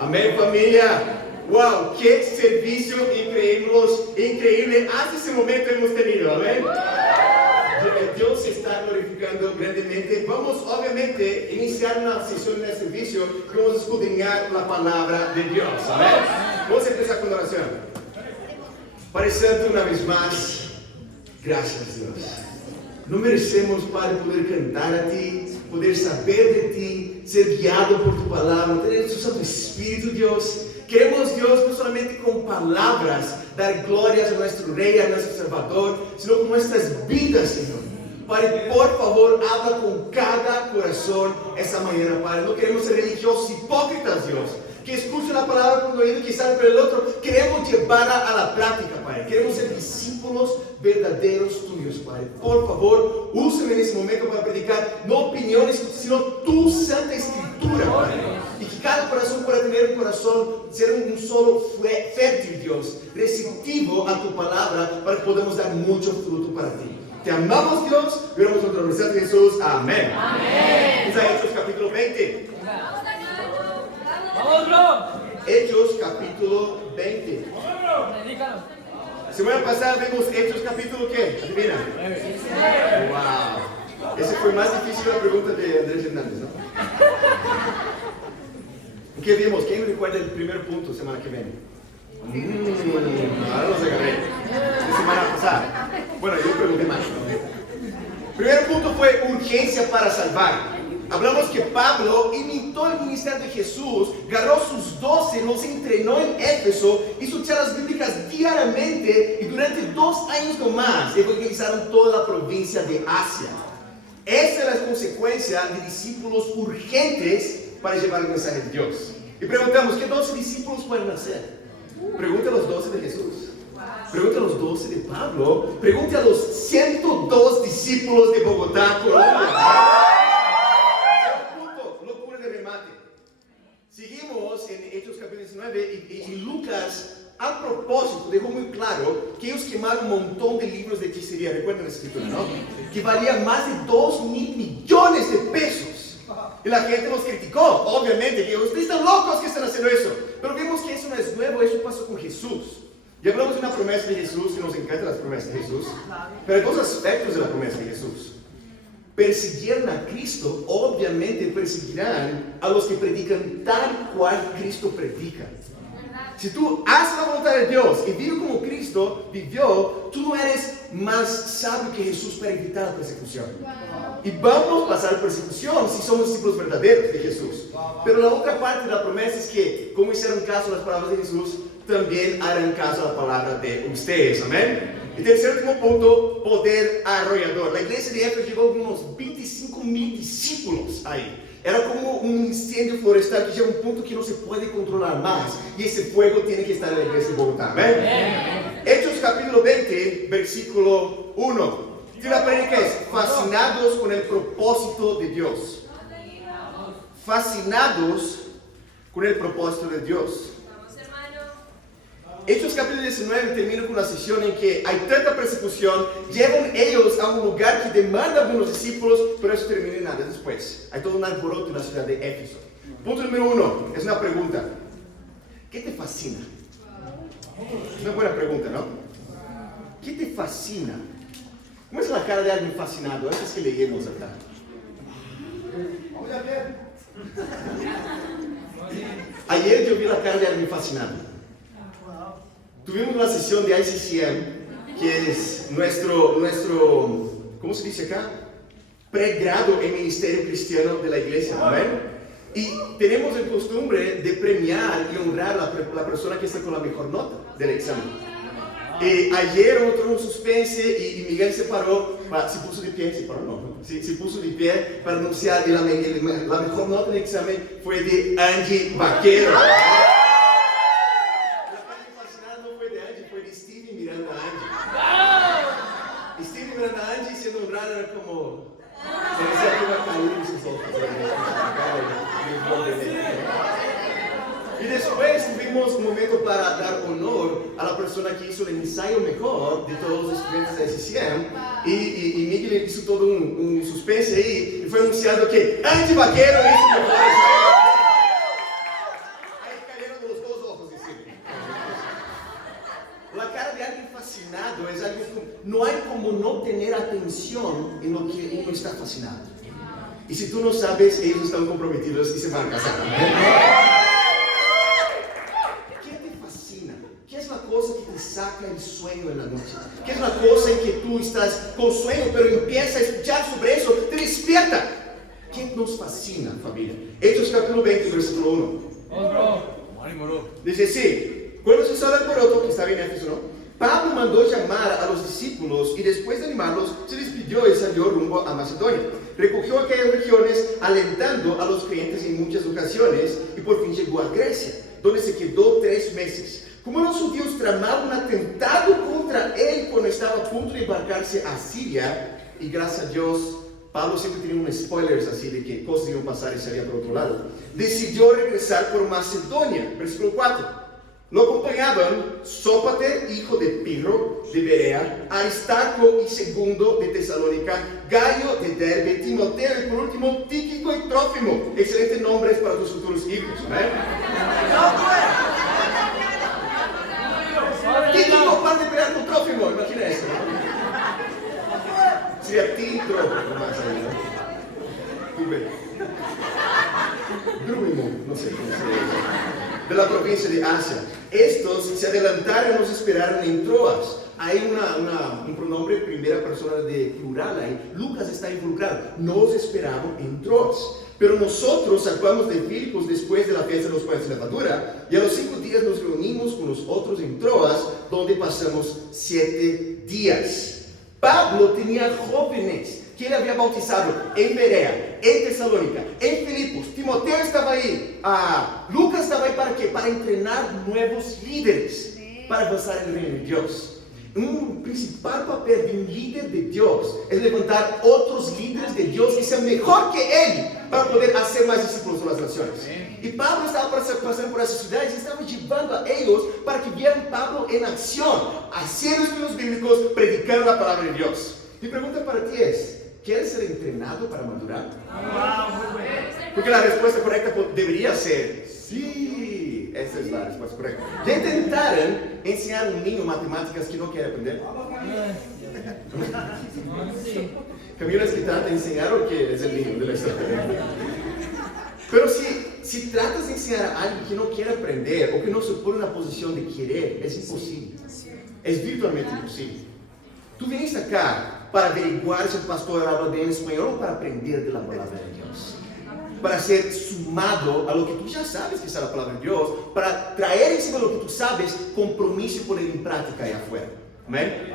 Amén, familia. Wow, qué servicio increíble hasta ese momento hemos tenido. Amén. Dios se está glorificando grandemente. Vamos, obviamente, a iniciar una sesión de servicio y vamos a escudriñar la palabra de Dios. Amén. Vamos a empezar con la oración. Padre Santo, una vez más, gracias, Dios. No merecemos, Padre, poder cantar a ti, poder saber de ti, ser guiado por tu palabra, tener tu Santo Espíritu, Dios. Queremos, Dios, no solamente con palabras dar glorias a nuestro Rey, a nuestro Salvador, sino con nuestras vidas, Señor. Padre, por favor, habla con cada corazón esta mañana, Padre. No queremos ser religiosos hipócritas, Dios, que escuchen la palabra con un oído y que salgan por el otro. Queremos llevarla a la práctica, Padre. Queremos ser discípulos verdaderos tuyos, Padre. Por favor, úsame en este momento para predicar, no opiniones, sino tu Santa Escritura, Padre. Y que cada corazón pueda tener un corazón, ser un solo fértil, Dios, receptivo a tu palabra, para que podamos dar mucho fruto para ti. Te amamos, Dios. Oramos en nombre de Jesús. Amén. Amén. Vamos a Hechos capítulo 20. Hechos capítulo 20. Semana pasada vimos Hechos capítulo ¿qué? Adivina. Wow. Ese fue más difícil la pregunta de Andrés Hernández, ¿no? ¿Qué vimos? ¿Quién recuerda el primer punto semana que viene? Ahora los agarré. La semana pasada. Bueno, yo pregunté más. Primer punto fue urgencia para salvar. Hablamos que Pablo imitó el ministerio de Jesús, agarró sus 12, los entrenó en Éfeso, hizo charlas bíblicas diariamente y durante 2 años no más evangelizaron toda la provincia de Asia. Esa es la consecuencia de discípulos urgentes para llevar el mensaje de Dios. Y preguntamos, ¿qué 12 discípulos pueden hacer? Pregunte a los 12 de Jesús. Pregunte a los 12 de Pablo. Pregunte a los 102 discípulos de Bogotá, Colombia. Locura de remate. Seguimos en Hechos capítulo 19 y Lucas, a propósito, dejó muy claro que ellos quemaron un montón de libros de hechicería. Recuerden la escritura, ¿no? Que valían más de 2.000 millones de pesos. Y la gente nos criticó, obviamente, que ustedes están locos que están haciendo eso. Pero vimos que eso no es nuevo, eso pasó con Jesús. Y hablamos de una promesa de Jesús, que nos encantan las promesas de Jesús. Pero hay 2 aspectos de la promesa de Jesús. Persiguieron a Cristo, obviamente perseguirán a los que predican tal cual Cristo predica. Si tú haces la voluntad de Dios y vives como Cristo vivió, tú no eres más sabio que Jesús para evitar la persecución. Y vamos a pasar persecución si somos discípulos verdaderos de Jesús. Pero la otra parte de la promesa es que, como hicieron caso a las palabras de Jesús, también harán caso a la palabra de ustedes. Amén. Y tercer último punto, poder arrollador. La iglesia de Éfeso llegó a unos 25,000 discípulos ahí. Era como un incendio forestal que llega a un punto que no se puede controlar más. Y ese fuego tiene que estar en la iglesia de Bogotá. ¿Amén? Hechos capítulo 20, versículo 1. Y la prédica es fascinados con el propósito de Dios. Fascinados con el propósito de Dios. Hechos capítulo 19 termina con una sesión en que hay tanta persecución, llevan ellos a un lugar que demanda a algunos discípulos, pero eso termina en nada después. Hay todo un alboroto en la ciudad de Éfeso. Punto número 1, es una pregunta. ¿Qué te fascina? Es una buena pregunta, ¿no? ¿Qué te fascina? ¿Cómo es la cara de alguien fascinado? Antes que leemos acá. Vamos a ver. Ayer yo vi la cara de alguien fascinado. Tuvimos una sesión de ICCM, que es nuestro, ¿cómo se dice acá? Pregrado en Ministerio Cristiano de la Iglesia, ¿amén? Y tenemos la costumbre de premiar y honrar a la persona que está con la mejor nota del examen. Ayer otro un suspense y Miguel se paró, se puso de pie, se puso de pie para anunciar que la mejor nota del examen fue de Angie Vaquero. Siendo honrada era como se decía que iba a caer en sus ojos. Y después tuvimos un momento para dar honor a la persona que hizo el ensayo mejor de todos los estudiantes de SCM. Y Miguel hizo todo un suspense ahí y fue anunciado que Angie Vaquero hizo el mejor ensayo. Ahí como no tener atención en lo que uno está fascinado. Y si tú no sabes, ellos están comprometidos y se van a casar. ¿Qué te fascina? ¿Qué es la cosa que te saca el sueño en la noche? ¿Qué es la cosa en que tú estás con sueño, pero empiezas a escuchar sobre eso, te despierta? ¿Qué nos fascina, familia? Hechos capítulo 20, versículo 1. Dice así: cuando se sale el alboroto, que estaba en Éfeso, ¿no? Pablo mandó llamar a los discípulos y después de animarlos, se despidió y salió rumbo a Macedonia. Recogió aquellas regiones, alentando a los creyentes en muchas ocasiones, y por fin llegó a Grecia, donde se quedó 3 meses. Como los judíos tramaron un atentado contra él cuando estaba a punto de embarcarse a Siria, y gracias a Dios, Pablo siempre tenía unos spoilers así de que cosas iban a pasar y sería por otro lado, decidió regresar por Macedonia. Versículo 4. Lo acompañaban Sópater, hijo de Pirro, de Berea, Aristarco y Segundo de Tesalónica, Gayo de Derbe, Timoteo y por último Tíquico y Trófimo. Excelentes nombres para tus futuros hijos, Tíquico, par de pelear con Trófimo, imagina eso, ¿no? Sería Tito, más ahí, ¿no? Grubimo, no sé cómo se dice. De la provincia de Asia. Estos se adelantaron y nos esperaron en Troas. Hay un pronombre primera persona de plural ahí. Lucas está involucrado. Nos esperaron en Troas. Pero nosotros sacamos de Filipos después de la fiesta de los panes de levadura, y a los 5 días nos reunimos con los otros en Troas, donde pasamos 7 días. Pablo tenía jóvenes que él había bautizado en Berea, en Tesalónica, en Filipos. Timoteo estaba ahí. Lucas estaba ahí ¿para qué? Para entrenar nuevos líderes, para avanzar en el reino de Dios. Un principal papel de un líder de Dios es levantar otros líderes de Dios que sean mejor que él, para poder hacer más discípulos de las naciones. Y Pablo estaba pasando por esas ciudades y estaba llevando a ellos para que vieran Pablo en acción, haciendo estudios bíblicos, predicando la palabra de Dios. Mi pregunta para ti es: ¿quieres ser entrenado para madurar? Porque la respuesta correcta debería ser sí. Esa es la respuesta correcta. ¿Ya intentaron enseñar a un niño matemáticas que no quiere aprender? Camila, es que trata de enseñar o que es el niño de la historia. Pero si tratas de enseñar a alguien que no quiere aprender o que no se pone en una posición de querer, es imposible. Es virtualmente imposible. Tú viniste acá para averiguar si el pastor habla bien español o para aprender de la palabra de Dios, para ser sumado a lo que tú ya sabes que es la palabra de Dios, para traer encima de lo que tú sabes compromiso y poner en práctica allá afuera. ¿Amén?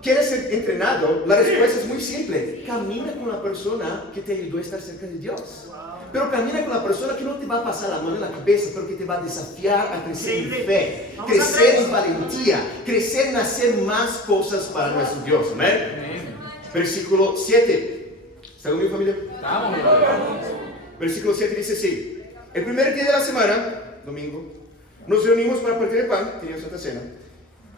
¿Quieres ser entrenado? La respuesta es muy simple: camina con la persona que te ayudó a estar cerca de Dios. Pero camina con la persona que no te va a pasar la mano en la cabeza, pero que te va a desafiar a crecer en fe, crecer en valentía, crecer en hacer más cosas para nuestro Dios. Amén. Versículo 7. ¿Está conmigo, familia? Versículo 7 dice así: el primer día de la semana, domingo, nos reunimos para partir el pan, tenía Santa Cena.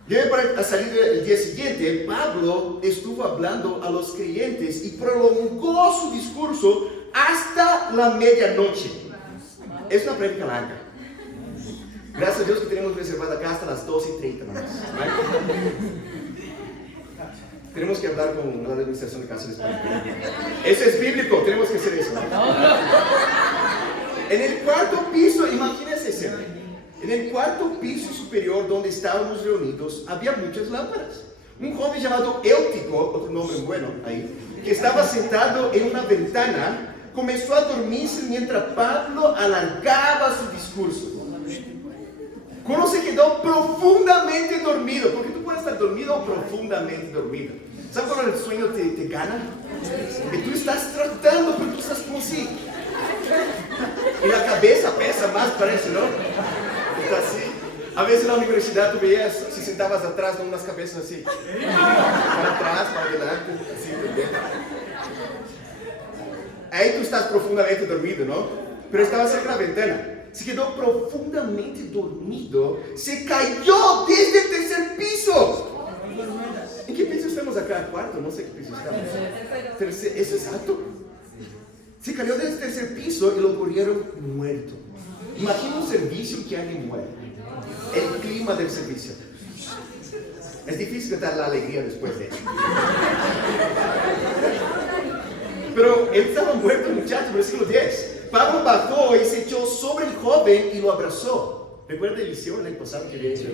Y para salir el día siguiente, Pablo estuvo hablando a los creyentes y prolongó su discurso hasta la medianoche. Es una prédica larga. Gracias a Dios que tenemos reservada acá hasta las 12:30 más. Tenemos que hablar con la administración de casa de España. Eso es bíblico, tenemos que hacer eso. En el cuarto piso, imagínense ese. En el cuarto piso superior donde estábamos reunidos, había muchas lámparas. Un joven llamado Éutico, otro nombre bueno ahí, que estaba sentado en una ventana, comenzó a dormirse mientras Pablo alargaba su discurso. Cuando se quedó profundamente dormido, porque tú puedes estar dormido o profundamente dormido. ¿Sabes cuando el sueño te gana? Y tú estás tratando, pero tú estás como así. Y la cabeza pesa más, parece, ¿no? Está así. A veces en la universidad tú veías, si sentabas atrás, con unas cabezas así. Para atrás, para adelante, así también. Ahí tú estás profundamente dormido, ¿no? Pero estaba cerca de la ventana. Se quedó profundamente dormido. Se cayó desde el tercer piso. ¿En qué piso estamos acá? Cuarto, no sé qué piso estamos. Tercer, ¿eso es alto? Se cayó desde el tercer piso y lo corrieron muerto. Imagina un servicio que alguien muere. El clima del servicio. Es difícil cantar la alegría después de eso. Pero él estaba muerto, muchacho, versículo 10. Pablo bajó y se echó sobre el joven y lo abrazó. ¿Recuerda Eliseo en el pasado que había hecho?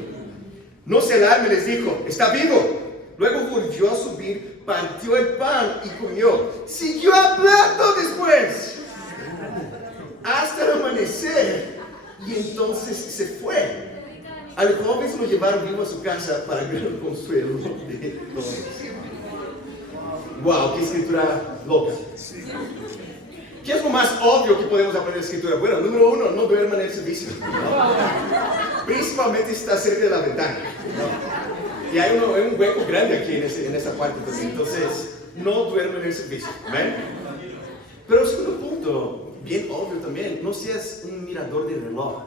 No se alarme, les dijo, está vivo. Luego volvió a subir, partió el pan y comió. Siguió hablando después, hasta el amanecer, y entonces se fue. Al joven se lo llevaron vivo a su casa para gran consuelo de todos. Wow, qué escritura loca. ¿Qué es lo más obvio que podemos aprender de escritura? Bueno, número 1, no duerman en el servicio. Principalmente si está cerca de la ventana. Y hay un hueco grande aquí en esta parte. Entonces, no duerman en el servicio. ¿Ven? Pero segundo punto, bien obvio también, no seas un mirador de reloj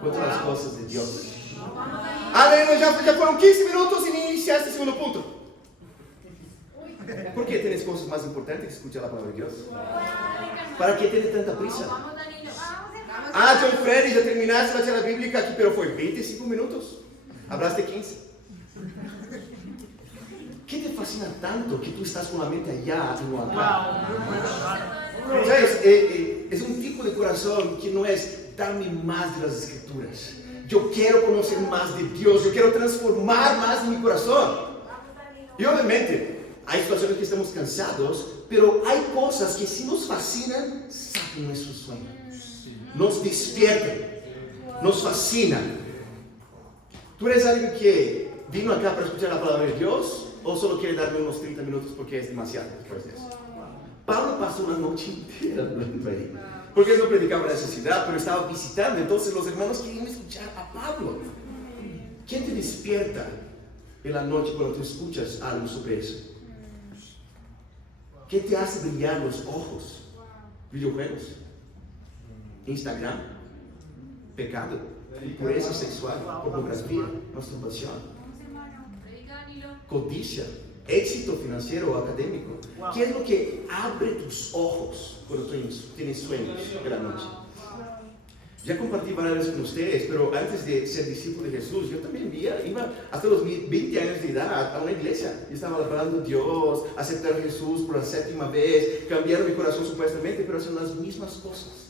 contra las cosas de Dios. Bueno, ya fueron 15 minutos y ni iniciaste el segundo punto. ¿Por qué tienes cosas más importantes que escuchar la palabra de Dios? ¿Para qué tienes tanta prisa? John Freddy, ya terminaste la charla bíblica aquí, pero fue 25 minutos. Hablaste 15. ¿Qué te fascina tanto que tú estás con la mente allá y no acá? ¿Sabes? Es un tipo de corazón que no es darme más de las escrituras. Yo quiero conocer más de Dios, yo quiero transformar más mi corazón. Y obviamente, hay situaciones que estamos cansados, pero hay cosas que si nos fascinan, sacan nuestro sueño. Nos despiertan, nos fascinan. ¿Tú eres alguien que vino acá para escuchar la palabra de Dios o solo quiere darme unos 30 minutos porque es demasiado después de eso? Pablo pasó una noche entera hablando ahí. Porque él no predicaba necesidad, pero estaba visitando. Entonces los hermanos querían escuchar a Pablo. ¿Quién te despierta en la noche cuando tú escuchas algo sobre eso? ¿Qué te hace brillar los ojos? Videojuegos, Instagram, pecado, impureza sexual, pornografía, masturbación, codicia, éxito financiero o académico. ¿Qué es lo que abre tus ojos cuando tienes sueños de la noche? Ya compartí varias veces con ustedes, pero antes de ser discípulo de Jesús, yo también iba hasta los 20 años de edad a una iglesia. Yo estaba adorando a Dios, aceptar a Jesús por la 7ª vez, cambiaron mi corazón supuestamente, pero hacían las mismas cosas.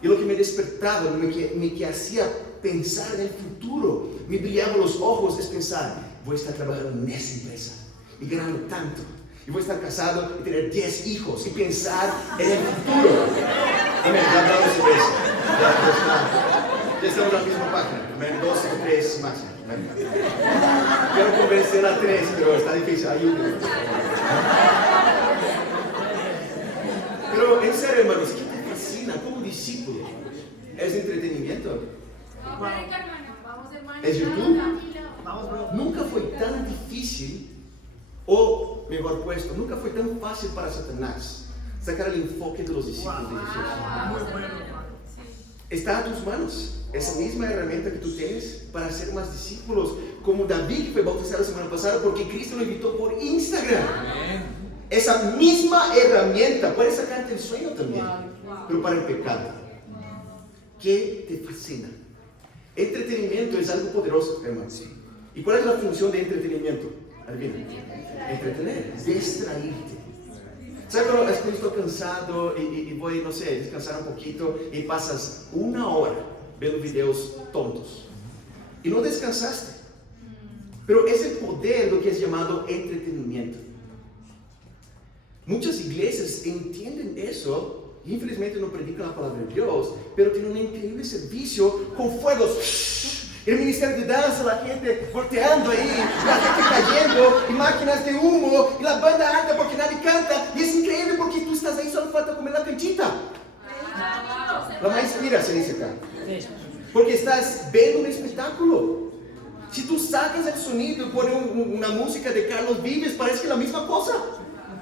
Y lo que me despertaba, que hacía pensar en el futuro, me brillaban los ojos, es pensar, voy a estar trabajando en esa empresa y ganando tanto. Y voy a estar casado y tener 10 hijos y pensar en el futuro. Amén, ya hablamos sobre eso. Ya estamos en la misma página. Amén, 2 o 3 máximo. Amén. Quiero convencer a 3, pero está difícil. Ayúdenme. Pero en serio, hermanos, ¿qué te fascina como discípulo? ¿Es entretenimiento? ¿Es YouTube? Nunca fue tan difícil, o mejor puesto, nunca fue tan fácil para Satanás sacar el enfoque de los discípulos de Jesús. Está a tus manos esa misma herramienta que tú tienes para hacer más discípulos, como David, que fue bautizado la semana pasada porque Cristo lo invitó por Instagram. Esa misma herramienta puede sacarte el sueño también, pero para el pecado. ¿Qué te fascina? Entretenimiento es algo poderoso, hermanos. ¿Y cuál es la función de entretenimiento? Adivina. Entretener, distraerte. ¿Sabes cuando estoy cansado y voy, no sé, descansar un poquito y pasas 1 hora viendo videos tontos y no descansaste? Pero es el poder de lo que es llamado entretenimiento. Muchas iglesias entienden eso y infelizmente no predican la palabra de Dios, pero tienen un increíble servicio con fuegos. El ministerio de danza, la gente volteando ahí, la gente cayendo, y máquinas de humo, y la banda alta porque nadie canta. Y es increíble porque tú estás ahí, solo falta comer la canchita. La maíz mira, se dice acá. Porque estás viendo un espectáculo. Si tú sacas el sonido y pones una música de Carlos Vives, parece que es la misma cosa.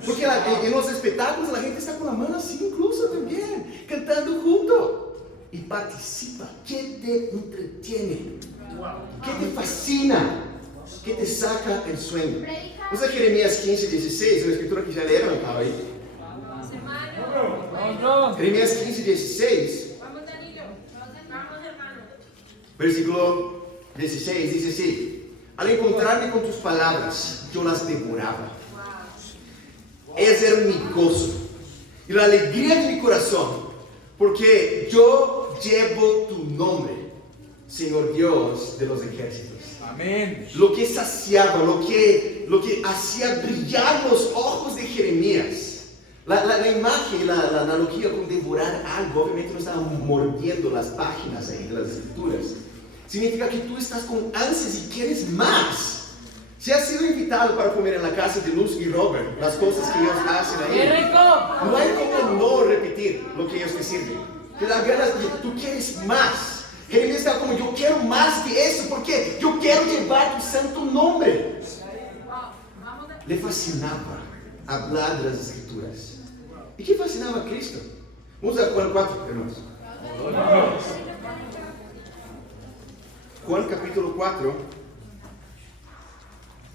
Porque en los espectáculos la gente está con la mano así incluso también, cantando junto. Y participa. ¿Qué te entretiene? ¿Qué te fascina? ¿Qué te saca el sueño? Usa Jeremías 15, 16, la escritura que ya leyeron estaba ahí. Jeremías 15, 16. Versículo 16 dice así: Al encontrarme con tus palabras, yo las devoraba. Ellas eran mi gozo y la alegría de mi corazón, porque yo llevo tu nombre, Señor Dios de los ejércitos. Amén. Lo que saciaba, lo que hacía brillar los ojos de Jeremías. La imagen, la analogía con devorar algo, obviamente no estaba mordiendo las páginas ahí de las escrituras. Significa que tú estás con ansias y quieres más. Si has sido invitado para comer en la casa de Luz y Robert, las cosas que ellos hacen ahí, no hay como no repetir lo que ellos te sirven. Te da ganas de, tú quieres más. Jeremías está como, yo quiero más que eso, porque yo quiero llevar tu santo nombre. Le fascinaba hablar de las escrituras. ¿Y qué fascinaba a Cristo? Vamos a Juan 4, hermanos. Juan capítulo 4.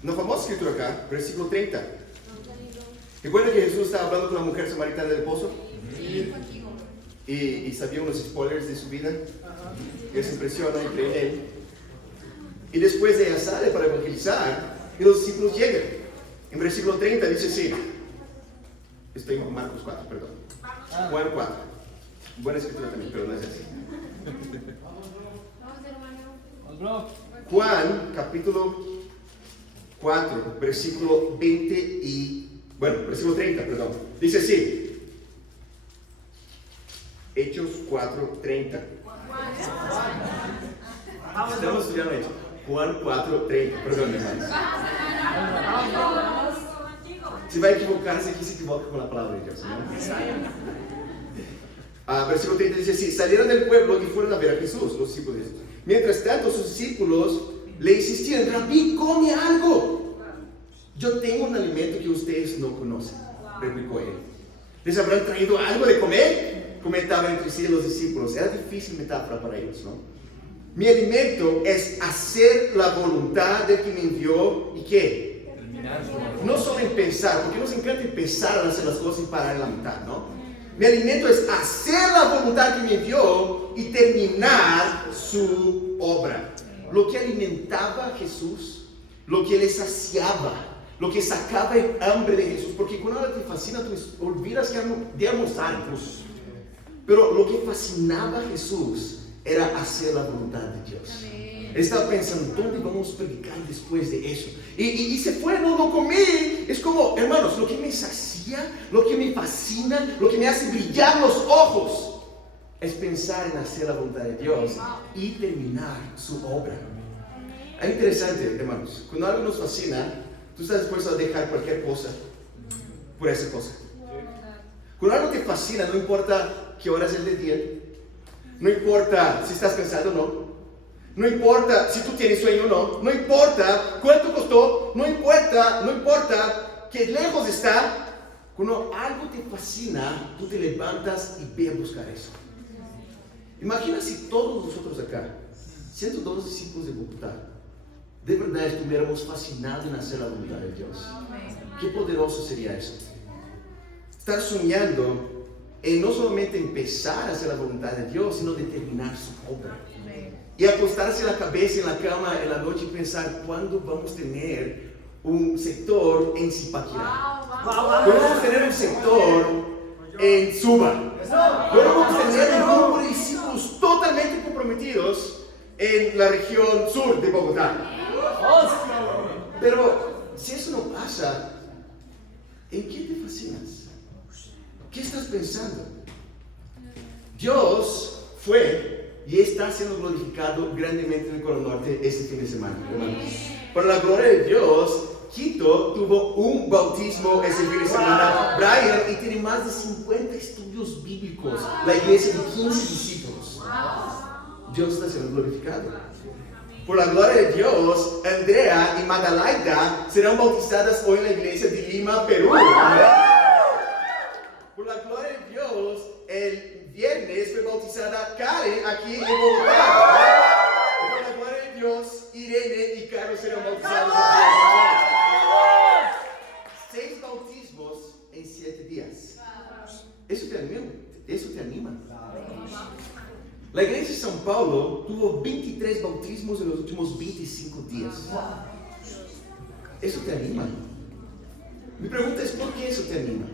Una famosa escritura acá, versículo 30. ¿Recuerda que Jesús estaba hablando con la mujer samaritana del pozo? Y sabía unos spoilers de su vida. Que se impresiona y cree en él. Y después ella sale para evangelizar y los discípulos llegan. En versículo 30 dice así. Estoy en Marcos 4, perdón. Juan 4. Buena escritura también, pero no es así. Juan capítulo 4, versículo 30, perdón. Dice así. Hechos 4, 30. Estamos estudiando Hechos. Juan 4, 30. Perdón, hermanos. Si va a equivocarse, aquí se equivoca con la palabra de Dios, ¿no? Versículo 30 dice así: salieron del pueblo y fueron a ver a Jesús, los discípulos. Mientras tanto, sus discípulos le insistían: Rabí, come algo. Yo tengo un alimento que ustedes no conocen, replicó él. ¿Les habrán traído algo de comer? Comentaban entre sí los discípulos. Era difícil metáfora para ellos, ¿no? Mi alimento es hacer la voluntad del que me envió. ¿Y qué? No solo en pensar, porque nos encanta empezar a hacer las cosas y parar en la mitad, ¿no? Mi alimento es hacer la voluntad que me envió y terminar su obra. Lo que alimentaba a Jesús, lo que le saciaba, lo que sacaba el hambre de Jesús, porque cuando algo te fascina, tú olvidas de almorzar incluso. Pero lo que fascinaba a Jesús era hacer la voluntad de Dios. Él estaba pensando, ¿dónde vamos a predicar después de eso? Y se fue, no comí. Es como, hermanos, lo que me sacia, lo que me fascina, lo que me hace brillar los ojos, es pensar en hacer la voluntad de Dios y terminar su obra. Es interesante, hermanos, cuando algo nos fascina, tú estás dispuesto a dejar cualquier cosa por esa cosa. Cuando algo te fascina, no importa qué horas es el día, no importa si estás cansado o no, no importa si tú tienes sueño o no, no importa cuánto costó, no importa qué lejos está. Cuando algo te fascina, tú te levantas y ve a buscar eso. Imagina si todos nosotros acá, siendo todos discípulos de Bogotá, de verdad estuviéramos fascinados en hacer la voluntad de Dios. Qué poderoso sería eso. Estar soñando en no solamente empezar a hacer la voluntad de Dios, sino de terminar su obra. Y acostarse la cabeza en la cama en la noche y pensar, ¿cuándo vamos a tener un sector en Zipaquirá? ¿Cuándo vamos a tener un sector en Suba? ¿Cuándo vamos a tener un grupo de discípulos totalmente comprometidos en la región sur de Bogotá? Pero si eso no pasa, ¿en qué te fascinas? ¿Qué estás pensando? Dios fue y está siendo glorificado grandemente en el Cono Norte este fin de semana, hermanos. Por la gloria de Dios, Quito tuvo un bautismo este fin de semana. Brian, y tiene más de 50 estudios bíblicos. La iglesia de 15 discípulos. Dios está siendo glorificado. Por la gloria de Dios, Andrea y Magdalaida serán bautizadas hoy en la iglesia de Lima, Perú. Por la gloria de Dios, el viernes fue bautizada Karen aquí en Bogotá. Por la gloria de Dios, Irene y Carlos serán bautizados aquí. 6 bautismos en 7 días. Eso te anima. La iglesia de São Paulo tuvo 23 bautismos en los últimos 25 días. Eso te anima. Mi pregunta es, ¿por qué eso te anima?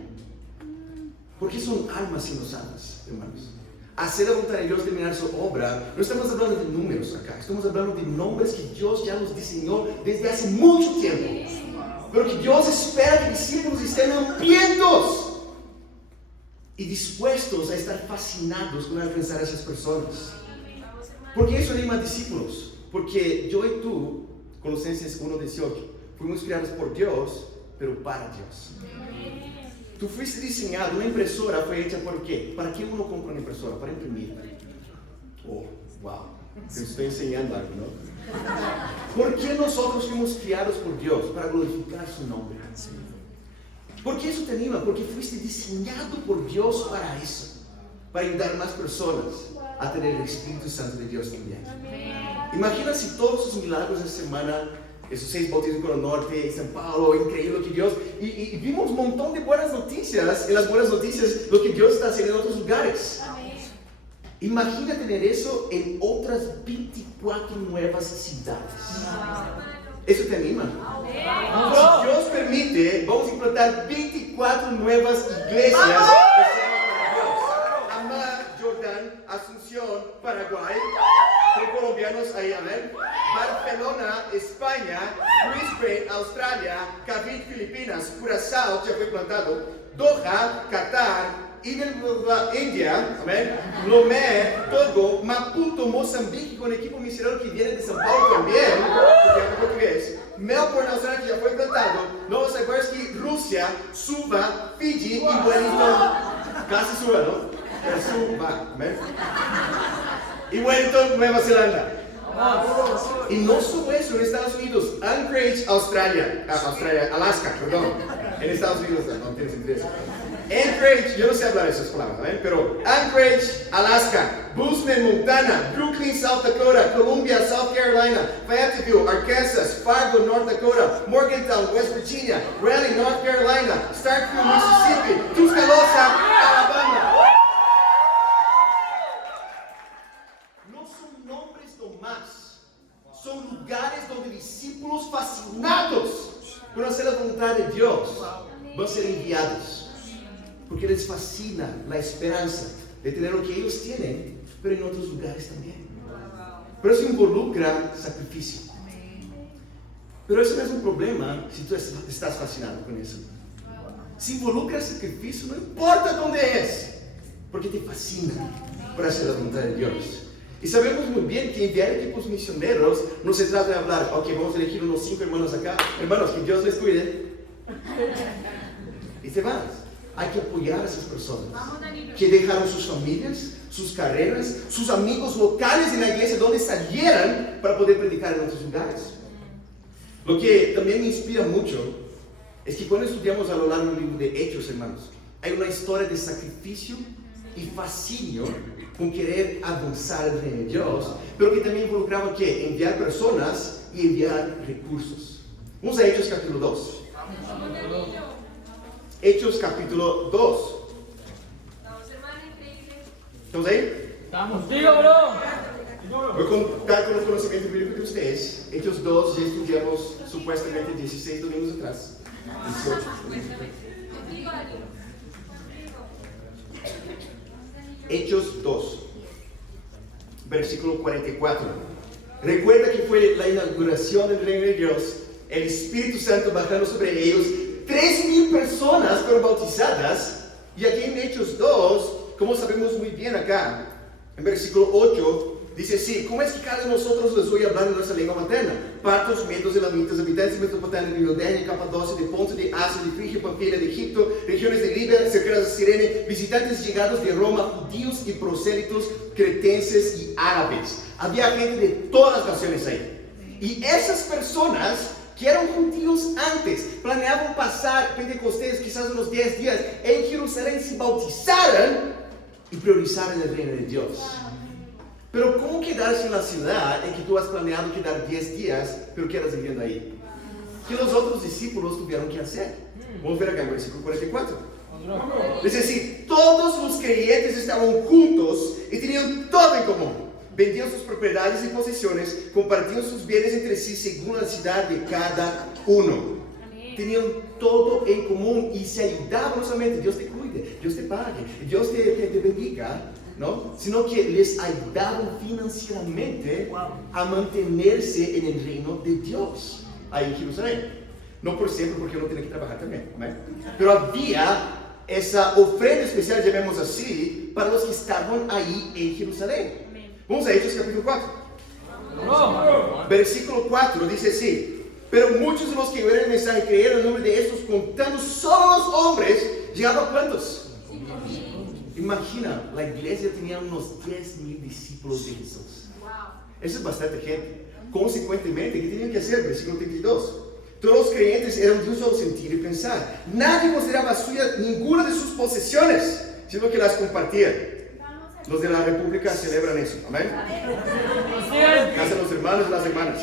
Porque son almas inocentes, hermanos. Hacer la voluntad de Dios, terminar su obra. No estamos hablando de números acá, estamos hablando de nombres que Dios ya nos diseñó desde hace mucho tiempo. Pero que Dios espera que discípulos estén hambrientos y dispuestos a estar fascinados con alcanzar a esas personas. ¿Por qué eso anima a discípulos? Porque yo y tú, Colosenses 1:18, fuimos creados por Dios, pero para Dios. Tú fuiste diseñado, una impresora fue hecha ¿por qué? ¿Para qué uno compra una impresora? Para imprimir. Oh, wow, te estoy enseñando algo, ¿no? ¿Por qué nosotros fuimos creados por Dios? Para glorificar su nombre. ¿Por qué eso te anima? Porque fuiste diseñado por Dios para eso, para ayudar a más personas a tener el Espíritu Santo de Dios también. Imagina si todos esos milagros de semana, esos 6 bautismos con el norte, San Pablo, increíble lo que Dios, y vimos un montón de buenas noticias, en las buenas noticias, lo que Dios está haciendo en otros lugares. Imagina tener eso en otras 24 nuevas ciudades. ¿Eso te anima? Si Dios permite, vamos a implantar 24 nuevas iglesias. Amá, Jordán, Asunción, Paraguay, son colombianos ahí, amén. Barcelona, España, Brisbane, Australia, Cavite, Filipinas, Curazao, ya fue plantado, Doha, Qatar, India, amén, Lomé, Togo, Maputo, Mozambique, con equipo misionero que viene de São Paulo también, porque habla portugués, Melbourne, Australia, que ya fue plantado, Novosibirsk, Rusia, Suva, Fiji y Wellington, casi Suva, ¿no? Pero Suva, amén. Y Wellington, Nueva Zelanda. Y no solo eso, en Estados Unidos, Anchorage, Alaska, perdón. En Estados Unidos, no tienes interés. Anchorage, yo no sé hablar esas palabras, ¿eh? Pero Anchorage, Alaska, Bozeman, Montana, Brooklyn, South Dakota, Columbia, South Carolina, Fayetteville, Arkansas, Fargo, North Dakota, Morgantown, West Virginia, Raleigh, North Carolina, Starkville, Mississippi, Tuscaloosa, Alabama. Son lugares donde discípulos fascinados por hacer la voluntad de Dios van a ser enviados, porque les fascina la esperanza de tener lo que ellos tienen, pero en otros lugares también. Pero eso involucra sacrificio. Pero eso no es un problema si tú estás fascinado con eso. Si involucra sacrificio, no importa dónde es, porque te fascina por hacer la voluntad de Dios. Y sabemos muy bien que enviar equipos misioneros no se trata de hablar, ok, vamos a elegir unos 5 hermanos acá, hermanos, que Dios les cuide. Y se van. Hay que apoyar a esas personas que dejaron sus familias, sus carreras, sus amigos locales en la iglesia donde salieran para poder predicar en otros lugares. Lo que también me inspira mucho es que cuando estudiamos a lo largo del libro de Hechos, hermanos, hay una historia de sacrificio y fascinio con querer avanzar el reino de Dios, pero que también involucraba que enviar personas y enviar recursos. Vamos a Hechos capítulo 2. Hechos capítulo 2. ¿Estamos ahí? Estamos contigo, bro. Voy a contar con los conocimientos bíblicos de ustedes. Hechos 2, ya estudiamos supuestamente 16 domingos atrás. 18. Hechos 2, versículo 44. Recuerda que fue la inauguración del reino de Dios, el Espíritu Santo bajando sobre ellos, 3,000 personas fueron bautizadas, y aquí en Hechos 2, como sabemos muy bien acá, en versículo 8, dice así: ¿cómo es que cada uno de nosotros les voy a hablar en nuestra lengua materna? Partos, medos, elamitas, habitantes de Mesopotamia, de Judea, de Capadocia, de Ponto, de Asia, de Frigia, Panfilia, de Egipto, regiones de Libia, cercanas de Cirene, visitantes llegados de Roma, judíos y prosélitos, cretenses y árabes. Había gente de todas las naciones ahí. Y esas personas que eran judíos antes, planeaban pasar Pentecostés quizás unos 10 días en Jerusalén, se bautizaran y priorizaran el reino de Dios. Pero ¿cómo quedarse en la ciudad en que tú has planeado quedar 10 días, pero quedas viviendo ahí? ¿Qué los otros discípulos tuvieron que hacer? Vamos a ver acá en el versículo 44. Es decir, todos los creyentes estaban juntos y tenían todo en común. vendían sus propiedades y posesiones, compartían sus bienes entre sí según la necesidad de cada uno. Tenían todo en común y se ayudaban. No solamente Dios te cuide, Dios te pague, Dios te bendiga, ¿no? Sino que les ayudaban financieramente a mantenerse en el reino de Dios ahí en Jerusalén. No por siempre, porque uno tiene que trabajar también, ¿amén? Pero había esa ofrenda especial, llamemos así, para los que estaban ahí en Jerusalén. Vamos a Hechos capítulo 4. Versículo 4 dice así: pero muchos de los que oyeron el mensaje creyeron en nombre de estos, contando solo los hombres, llegaban a ¿cuántos? 5,000. Imagina, la iglesia tenía unos 10,000 discípulos de Jesús. Eso es bastante gente. Consecuentemente, ¿qué tenían que hacer? Versículo 32. Todos los creyentes eran de un solo sentir y pensar. Nadie consideraba suya ninguna de sus posesiones, sino que las compartían. Los de la República celebran eso. Amén. Hacen los hermanos y las hermanas.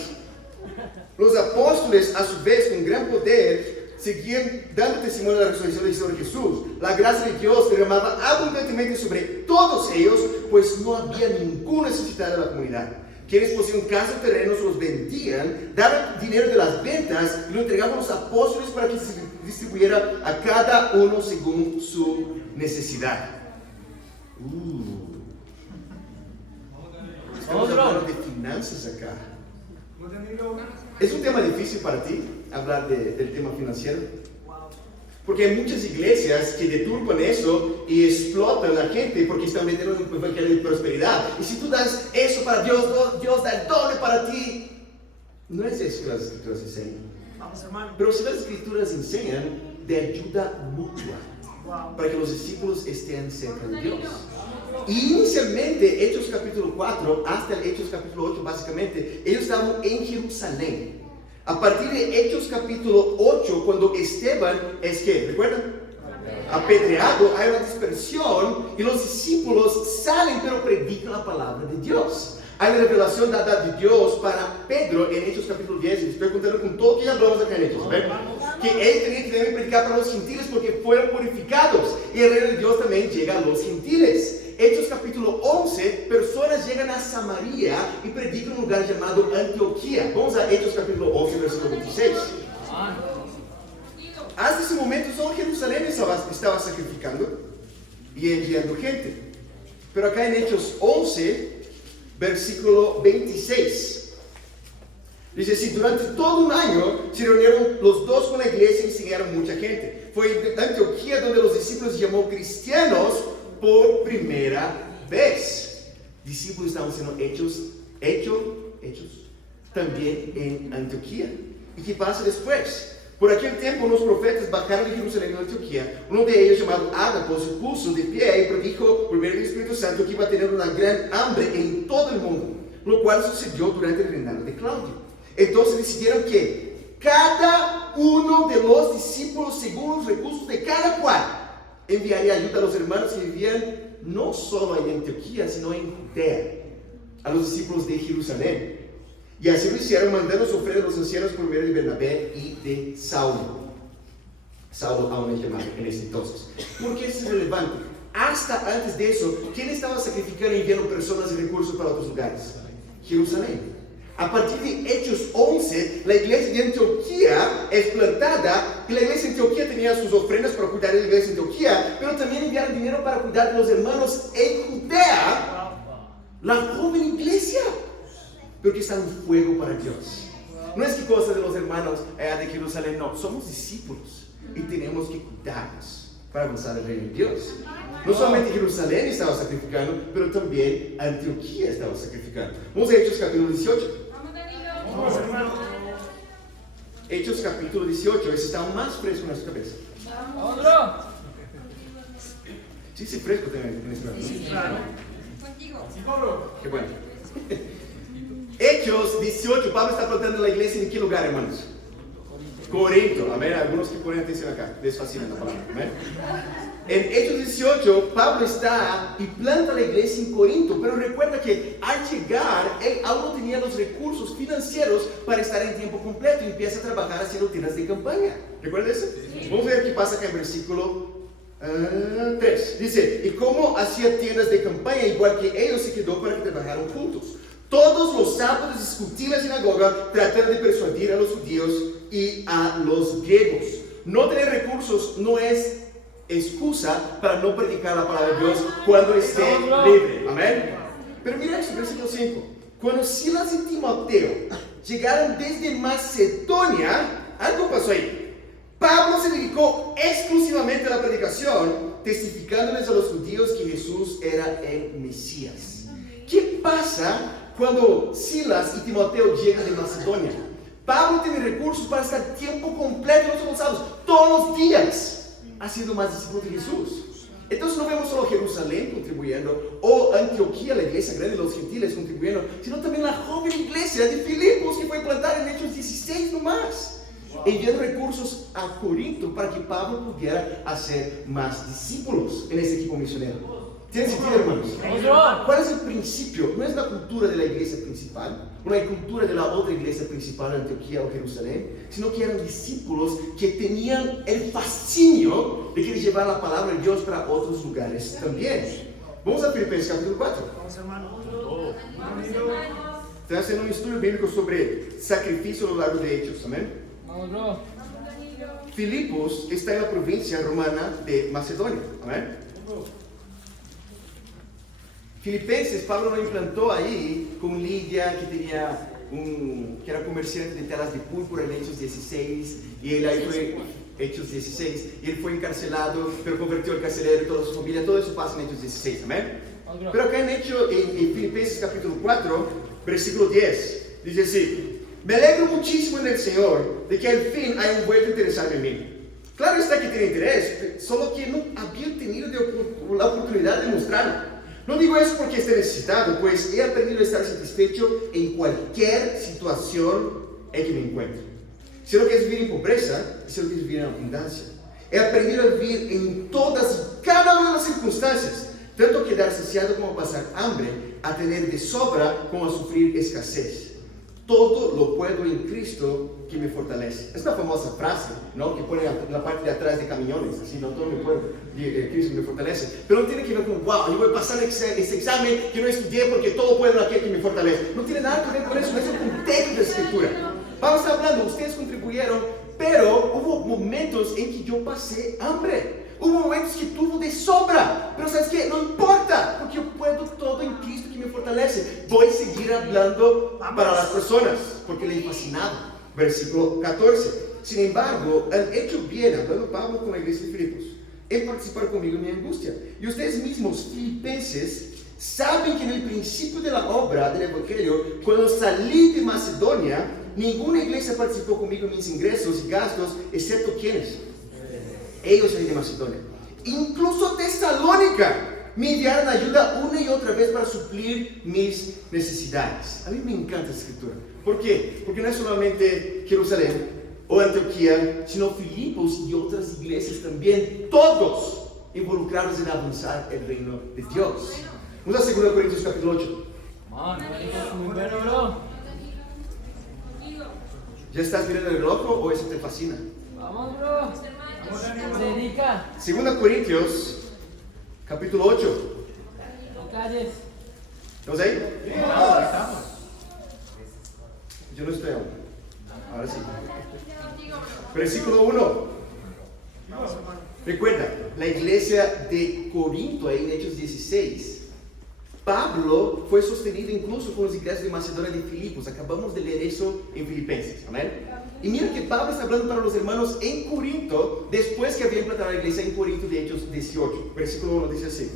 Los apóstoles, a su vez, con gran poder, seguían dando testimonio de la resurrección del Señor Jesús. La gracia de Dios derramaba abundantemente sobre todos ellos, pues no había ningún necesitado de la comunidad. Quienes poseían casas o terrenos los vendían, daban dinero de las ventas y lo entregaban a los apóstoles para que se distribuyera a cada uno según su necesidad. Estamos hablando de finanzas acá. ¿Es un tema difícil para ti hablar del tema financiero? Porque hay muchas iglesias que deturpan eso y explotan a la gente porque están vendiendo un evangelio de prosperidad. Y si tú das eso para Dios, Dios da el doble para ti. No es eso que las escrituras enseñan. Pero si las escrituras enseñan de ayuda mutua para que los discípulos estén cerca de Dios. Y inicialmente, Hechos capítulo 4 hasta el Hechos capítulo 8, básicamente, ellos estaban en Jerusalén. A partir de Hechos capítulo 8, cuando Esteban es que, ¿recuerdan? Apedreado, hay una dispersión y los discípulos salen pero predican la palabra de Dios. Hay una revelación dada de Dios para Pedro en Hechos capítulo 10. Estoy contando con todo que ya hablamos acá en Hechos, ¿verdad? Que él tenía que también predicar para los gentiles porque fueron purificados. Y el reino de Dios también llega a los gentiles. Hechos capítulo 11, personas llegan a Samaria y predican en un lugar llamado Antioquía. Vamos a Hechos capítulo 11, versículo 26. Hasta ese momento solo Jerusalén estaba sacrificando y enviando gente. Pero acá en Hechos 11, versículo 26, dice así: durante todo un año se reunieron los dos con la iglesia y enseñaron mucha gente. Fue en Antioquía donde los discípulos se llamó cristianos por primera vez. Discípulos estaban siendo hechos también en Antioquía. ¿Y qué pasa después? Por aquel tiempo unos profetas bajaron de Jerusalén a Antioquía. Uno de ellos, llamado Ágabo, se puso de pie y predijo por medio del Espíritu Santo que iba a tener una gran hambre en todo el mundo, lo cual sucedió durante el reinado de Claudio. Entonces decidieron que cada uno de los discípulos, según los recursos de cada cual, enviaría ayuda a los hermanos que vivían no solo en Antioquía, sino en Judea, a los discípulos de Jerusalén. Y así lo hicieron, mandando su ofrenda a los ancianos por medio de Bernabé y de Saulo. Saulo aún es llamado en ese entonces. ¿Por qué es relevante? Hasta antes de eso, ¿quién estaba sacrificando y enviando personas y recursos para otros lugares? Jerusalén. A partir de Hechos 11, la iglesia de Antioquía es plantada, y la iglesia de Antioquía tenía sus ofrendas para cuidar de la iglesia de Antioquía, pero también enviaron dinero para cuidar de los hermanos en Judea, la joven iglesia, pero que está en fuego para Dios. No es que cosa de los hermanos de Jerusalén, no, somos discípulos y tenemos que cuidarnos para avanzar el reino de Dios. No solamente Jerusalén estaba sacrificando, pero también Antioquía estaba sacrificando. Vamos a Hechos capítulo 18. Hechos capítulo 18, ese está más fresco en nuestra cabeza. Sí, sí, fresco también en nuestra cabeza. Qué bueno. Hechos 18, Pablo está plantando la iglesia en qué lugar, hermanos? Corinto. Amén. Algunos que ponen atención acá, les fascina la palabra. Amén. En Hechos 18, Pablo está y planta la iglesia en Corinto, pero recuerda que al llegar, él aún no tenía los recursos financieros para estar en tiempo completo y empieza a trabajar haciendo tiendas de campaña. ¿Recuerda eso? Sí. Vamos a ver qué pasa acá en versículo 3. Dice, y como hacía tiendas de campaña, igual que ellos, se quedó para que trabajaran juntos. Todos los sábados discutía en la sinagoga, tratando de persuadir a los judíos y a los griegos. No tener recursos no es excusa para no predicar la palabra de Dios cuando esté libre. Amén. Pero mira esto, versículo 5. Cuando Silas y Timoteo llegaron desde Macedonia, algo pasó ahí. Pablo se dedicó exclusivamente a la predicación, testificándoles a los judíos que Jesús era el Mesías. ¿Qué pasa cuando Silas y Timoteo llegan de Macedonia? Pablo tiene recursos para estar tiempo completo los sábados, todos los días, haciendo más discípulos de Jesús. Entonces no vemos solo Jerusalén contribuyendo, o Antioquía, la iglesia grande de los gentiles contribuyendo, sino también la joven iglesia de Filipos que fue plantada en Hechos 16 nomás. Enviando recursos a Corinto para que Pablo pudiera hacer más discípulos en ese equipo misionero. ¿Tiene sentido, hermanos? ¿Cuál es el principio? No es la cultura de la iglesia principal, no es la cultura de la otra iglesia principal, Antioquía o Jerusalén, sino que eran discípulos que tenían el fascinio de querer llevar la palabra de Dios para otros lugares también. Vamos a Filipenses capítulo 4. Vamos, hermano. Estoy haciendo un estudio bíblico sobre sacrificio a lo largo de Hechos, amén. Filipos está en la provincia romana de Macedonia, amén. Filipenses, Pablo lo implantó ahí con Lidia, que era comerciante de telas de púrpura en Hechos 16, y él ahí fue, Hechos 16, y él fue encarcelado, pero convirtió al carcelero y toda su familia. Todo eso pasa en Hechos 16, amén. Pero acá en Filipenses capítulo 4, versículo 10, dice así: me alegro muchísimo en el Señor de que al fin hayan vuelto a interesarme en mí. Claro está que tiene interés, solo que no había tenido la oportunidad de mostrarlo. No digo eso porque esté necesitado, pues he aprendido a estar satisfecho en cualquier situación en que me encuentre. Sé lo que es vivir en pobreza y sé lo que es vivir en abundancia. He aprendido a vivir en todas y cada una de las circunstancias, tanto quedar saciado como pasar hambre, a tener de sobra como a sufrir escasez. Todo lo puedo en Cristo que me fortalece. Es una famosa frase, ¿no? Que pone en la parte de atrás de camiones, así, ¿no? Todo lo puedo en Cristo que me fortalece. Pero no tiene que ver con, wow, yo voy a pasar este examen que no estudié porque todo puedo en aquel que me fortalece. No tiene nada que ver con eso, es el contexto de la Escritura. Vamos a estar hablando, ustedes contribuyeron, pero hubo momentos en que yo pasé hambre. Hubo momentos que tuvo de sobra, pero ¿sabes qué? No importa, porque yo puedo todo en Cristo que me fortalece. Voy a seguir hablando para las personas, porque les fascinaba. Versículo 14. Sin embargo, han hecho bien, hablando Pablo con la iglesia de Filipos, en participar conmigo en mi angustia. Y ustedes mismos, filipenses, saben que en el principio de la obra del Evangelio, cuando salí de Macedonia, ninguna iglesia participó conmigo en mis ingresos y gastos, excepto quienes. Ellos de Macedonia. Incluso Tesalónica me enviaron ayuda una y otra vez para suplir mis necesidades. A mí me encanta esta escritura. ¿Por qué? Porque no es solamente Jerusalén o Antioquía, sino Filipos y otras iglesias también, todos involucrados en avanzar el reino de Dios. Vamos a 2 Corintios capítulo 8. ¿Ya estás mirando el reloj o eso te fascina? Vamos, bro. Dedica. 2 Corintios capítulo 8. No calles. ¿Estamos ahí? Yo no estoy aún. Ahora sí. Versículo 1. Recuerda, la iglesia de Corinto, ahí en Hechos 16. Pablo fue sostenido incluso con las iglesias de Macedonia y de Filipos. Acabamos de leer eso en Filipenses. Amén. Y mira que Pablo está hablando para los hermanos en Corinto, después que había implantado la iglesia en Corinto de Hechos 18. Versículo 1 dice así: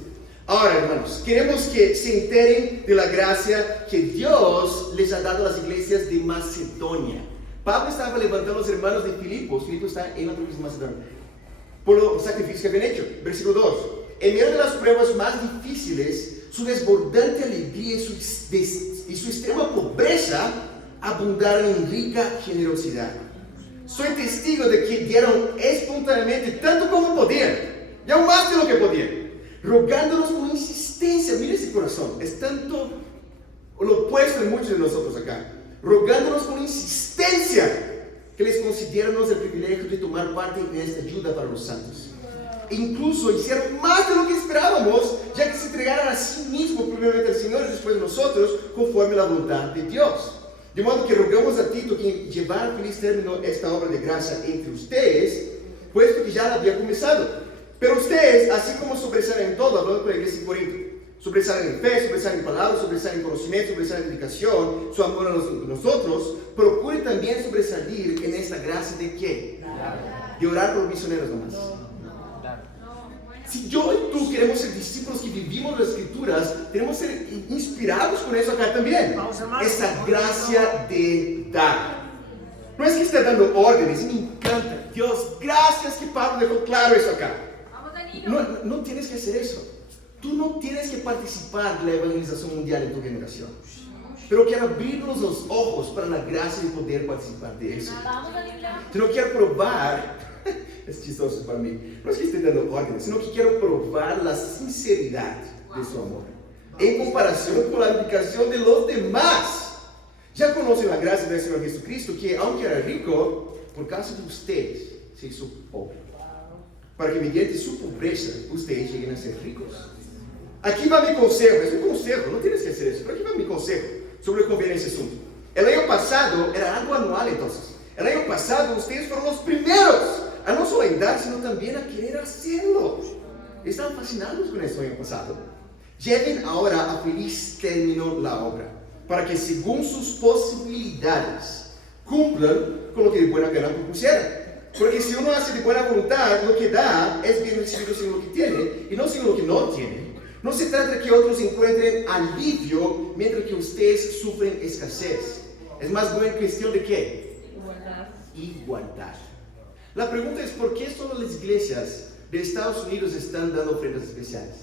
ahora, hermanos, queremos que se enteren de la gracia que Dios les ha dado a las iglesias de Macedonia. Pablo estaba levantando a los hermanos de Filipos. Filipos está en la provincia de Macedonia, por los sacrificios que habían hecho. Versículo 2. En medio de las pruebas más difíciles, su desbordante alegría y su extrema pobreza abundaron en rica generosidad. Soy testigo de que dieron espontáneamente tanto como podían, y aún más de lo que podían, rogándonos con insistencia. Mira ese corazón, es tanto lo opuesto de muchos de nosotros acá. Rogándonos con insistencia que les concediéramos el privilegio de tomar parte en esta ayuda para los santos. incluso hicieron más de lo que esperábamos, ya que se entregaron a sí mismos primeramente al Señor y después nosotros, conforme la voluntad de Dios. De modo que rogamos a Tito que llevara a feliz término esta obra de gracia entre ustedes, puesto que ya la había comenzado. Pero ustedes, así como sobresalen en todo, hablando con la iglesia de Corinto, sobresalen en fe, sobresalen en palabras, sobresalen en conocimiento, sobresalen en dedicación, su amor a nosotros, procure también sobresalir en esta gracia de ¿qué? De orar por los misioneros nomás. Si yo y tú queremos ser discípulos que vivimos las Escrituras, tenemos que ser inspirados con eso acá también. Esa gracia de dar. No es que esté dando órdenes, me encanta. Dios, gracias que Pablo dejó claro eso acá. No tienes que hacer eso. Tú no tienes que participar de la evangelización mundial en tu generación. Pero quiero abrirnos los ojos para la gracia de poder participar de eso. Yo no quiero probar, es chistoso para mí, no es que esté dando órdenes, sino que quiero probar la sinceridad de su amor en comparación con la dedicación de los demás. Ya conocen la gracia del Señor Jesucristo, que aunque era rico, por causa de ustedes se hizo pobre, para que mediante su pobreza ustedes lleguen a ser ricos. Aquí va mi consejo, es un consejo, no tienes que hacer eso, pero aquí va mi consejo sobre lo que conviene ese asunto. El año pasado era algo anual entonces. El año pasado ustedes fueron los primeros a no solo en dar, sino también a querer hacerlo. Estaban fascinados con eso el año pasado. Lleven ahora a feliz término la obra, para que según sus posibilidades cumplan con lo que de buena gana propusieran. Porque si uno hace de buena voluntad, lo que da es bien recibido según lo que tiene y no según lo que no tiene. No se trata de que otros encuentren alivio mientras que ustedes sufren escasez. Es más bien cuestión de ¿qué? Igualdad. La pregunta es ¿por qué solo las iglesias de Estados Unidos están dando ofrendas especiales?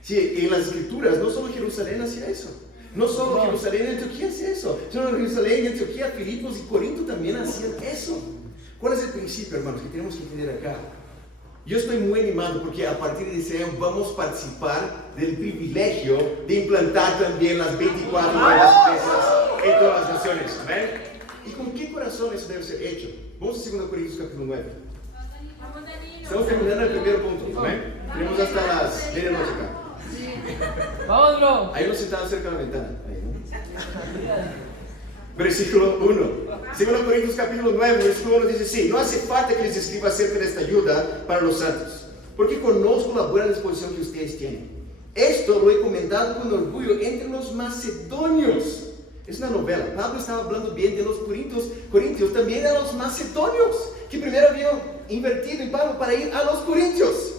Sí, en las Escrituras no solo Jerusalén hacía eso. No solo Jerusalén y Antioquía hacía eso. Sino Jerusalén y Antioquía, Filipos y Corinto también hacían eso. ¿Cuál es el principio, hermanos, que tenemos que entender acá? Yo estoy muy animado porque a partir de ese año vamos a participar del privilegio de implantar también las 24 nuevas iglesias en todas las naciones. ¿Ven? ¿Y con qué corazón eso debe ser hecho? Vamos a 2 Corintios capítulo 9. Estamos terminando el primer punto. ¿Ven? Tenemos hasta las medianoche acá. ¡Vámonos! Hay unos sentados cerca de la ventana. Ahí, ¿no? Versículo 1. 2 Corintios capítulo 9, versículo 1 dice así: no hace falta que les escriba acerca de esta ayuda para los santos, porque conozco la buena disposición que ustedes tienen. Esto lo he comentado con orgullo entre los macedonios. Es una novela. Pablo estaba hablando bien de los corintios, también de los macedonios, que primero habían invertido en Pablo para ir a los corintios.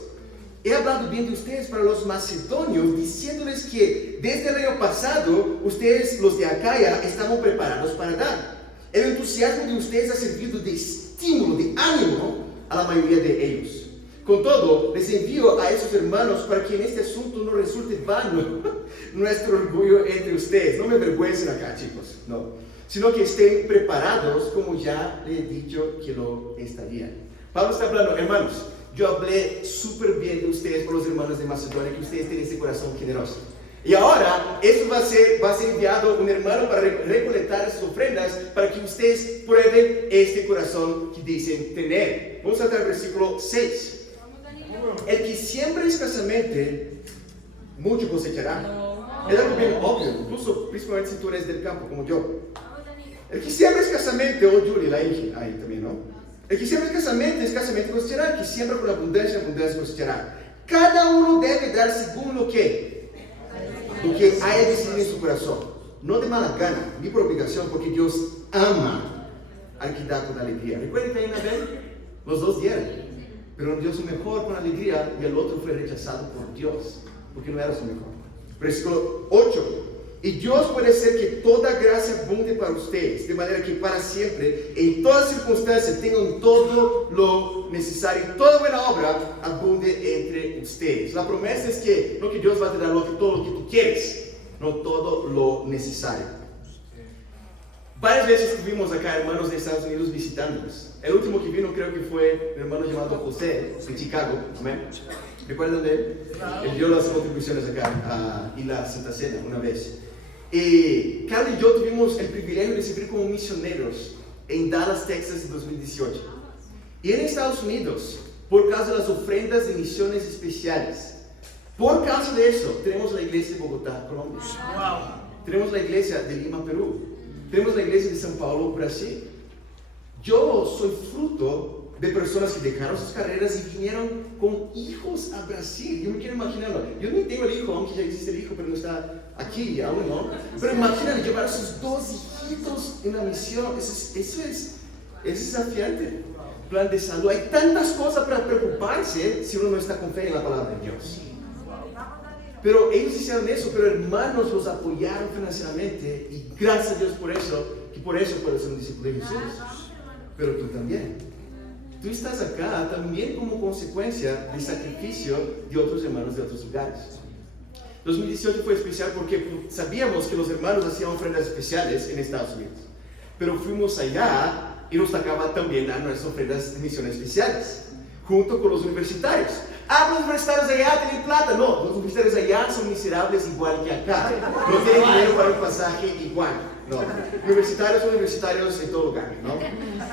He hablado bien de ustedes para los macedonios, diciéndoles que desde el año pasado, ustedes, los de Acaya, estaban preparados para dar. El entusiasmo de ustedes ha servido de estímulo, de ánimo a la mayoría de ellos. Con todo, les envío a esos hermanos para que en este asunto no resulte vano nuestro orgullo entre ustedes. No me avergüencen acá, chicos, no. Sino que estén preparados como ya les he dicho que lo estarían. Pablo está hablando, hermanos, yo hablé súper bien de ustedes por los hermanos de Macedonia, que ustedes tienen ese corazón generoso. Y ahora, eso va a ser enviado un hermano para recolectar sus ofrendas, para que ustedes prueben este corazón que dicen tener. Vamos a tratar el versículo 6. El que siembra escasamente, mucho cosechará. Es algo bien obvio, incluso principalmente si tú eres del campo, como yo. El que siembra escasamente, o Julie, la Inge, ahí también, ¿no? El que siembra escasamente cosechará. El que siembra con abundancia cosechará. Cada uno debe dar según lo que haya decidido en su corazón, no de mala gana, ni por obligación, porque Dios ama al que da con alegría. Recuerden que hay una vez, los dos dieron, pero uno dio su mejor con alegría y el otro fue rechazado por Dios, porque no era su mejor. Versículo 8. Y Dios puede hacer que toda gracia abunde para ustedes, de manera que para siempre, en todas circunstancias, tengan todo lo necesario, toda buena obra abunde entre ustedes. La promesa es que no que Dios va a te dar todo lo que tú quieres, no todo lo necesario. Varias veces estuvimos acá, hermanos de Estados Unidos, visitándonos. El último que vino creo que fue un hermano llamado José, de Chicago. ¿Amén? ¿Recuerdan de él? Él dio las contribuciones acá y la Santa Cena una vez. Y Carlos y yo tuvimos el privilegio de servir como misioneros en Dallas, Texas, en 2018. Y en Estados Unidos, por causa de las ofrendas de misiones especiales. Por causa de eso, tenemos la iglesia de Bogotá, Colombia. Tenemos la iglesia de Lima, Perú. Tenemos la iglesia de São Paulo, Brasil. Yo soy fruto de personas que dejaron sus carreras y vinieron con hijos a Brasil. Yo me quiero imaginarlo. Yo no tengo el hijo, aunque ya existe el hijo, pero no está aquí aún, ¿no? Pero imagínate llevar a sus 2 hijitos en la misión. Eso es desafiante. Plan de salud. Hay tantas cosas para preocuparse si uno no está con fe en la palabra de Dios. Pero ellos hicieron eso, pero hermanos los apoyaron financieramente y gracias a Dios por eso, que por eso puedes ser un discípulo de Jesús. Pero tú también. Tú estás acá también como consecuencia del sacrificio de otros hermanos de otros lugares. 2018 fue especial porque sabíamos que los hermanos hacían ofrendas especiales en Estados Unidos. Pero fuimos allá y nos tocaba también dar nuestras ofrendas de misiones especiales, junto con los universitarios. Los universitarios allá tienen plata. No, los universitarios allá son miserables igual que acá. No tienen dinero para un pasaje igual. No, universitarios son universitarios en todo lugar, ¿no?